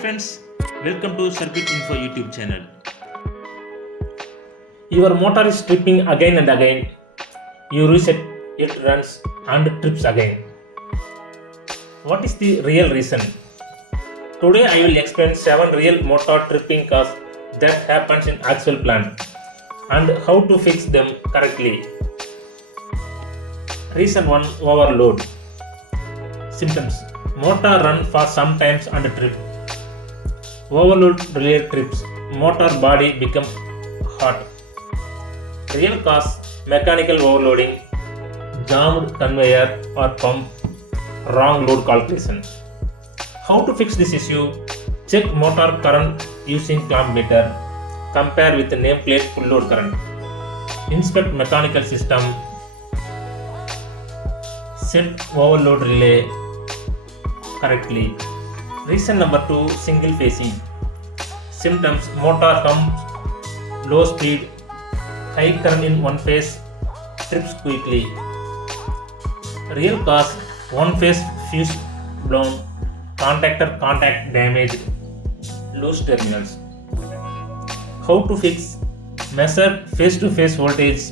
friends, welcome to Circuit Info YouTube channel. Your motor is tripping again and again. You reset, it runs and trips again. What is the real reason? Today I will explain 7 real motor tripping causes that happens in actual plant and how to fix them correctly. Reason 1: overload. Symptoms: motor run for some times and trip. Overload relay trips. Motor body become hot. Real cause: mechanical overloading, jammed conveyor or pump, wrong load calculation. How to fix this issue? Check motor current using clamp meter. Compare with the nameplate full load current. Inspect mechanical system. Set overload relay correctly. Reason number 2: single phasing. Symptoms: motor hums, low speed, high current in one phase, trips quickly. Real cause: one phase fuse blown, contactor contact damaged, loose terminals. How to fix? Measure phase to phase voltage,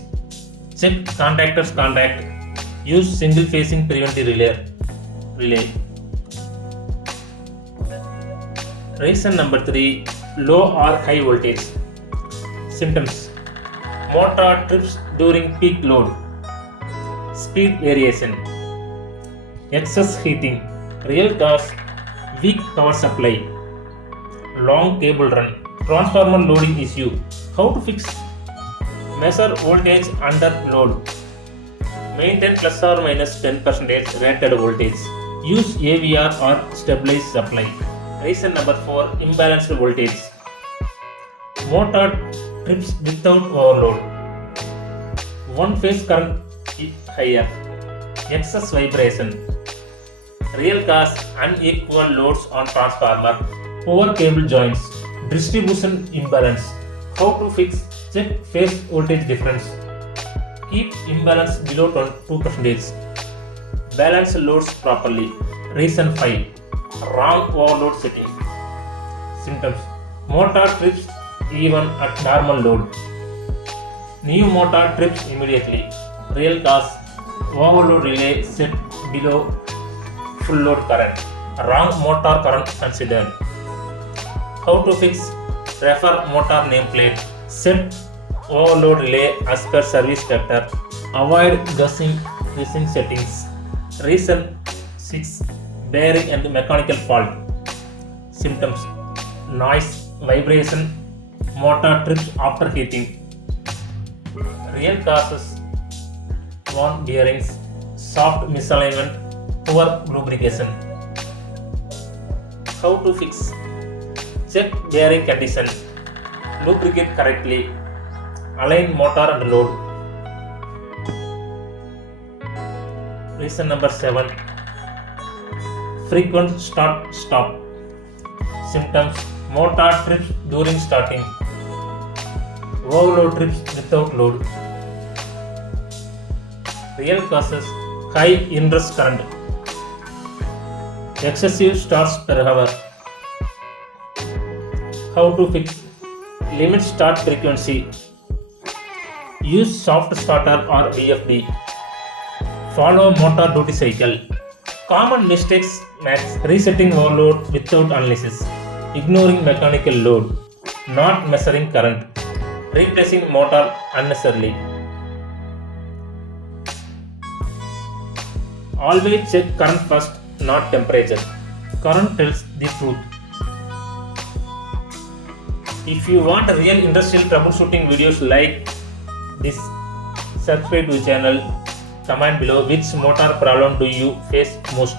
check contactors contact, use single phasing preventive relay. Reason number 3: low or high voltage. Symptoms: motor trips during peak load, speed variation, excess heating. Real cause: weak power supply, long cable run, transformer loading issue. How to fix? Measure voltage under load, maintain plus or minus 10% rated voltage, use AVR or stabilized supply. Reason number 4: imbalanced voltage. Motor trips without overload. One phase current is higher. Excess vibration. Real cause: unequal loads on transformer. Poor cable joints. Distribution imbalance. How to fix? Check phase voltage difference. Keep imbalance below 2%. Balance loads properly. Reason 5: wrong overload setting. Symptoms: motor trips even at normal load. New motor trips immediately. Real cause: overload relay set below full load current. Wrong motor current considered. How to fix? Refer motor nameplate. Set overload relay as per service factor. Avoid guessing settings. Reason 6: bearing and mechanical fault. Symptoms: noise, vibration, motor trips after heating. Real causes: worn bearings, soft misalignment, poor lubrication. How to fix? Check bearing condition, lubricate correctly, align motor and load. Reason number 7: frequent start-stop. Symptoms: motor trips during starting, overload trips without load. Real causes: high inrush current, excessive starts per hour. How to fix? Limit start frequency, use soft starter or VFD, follow motor duty cycle. Common mistakes: max resetting overload without analysis, ignoring mechanical load, not measuring current, replacing motor unnecessarily. Always check current first, not temperature. Current tells the truth. If you want real industrial troubleshooting videos like this, subscribe to the channel. Comment below which motor problem do you face most.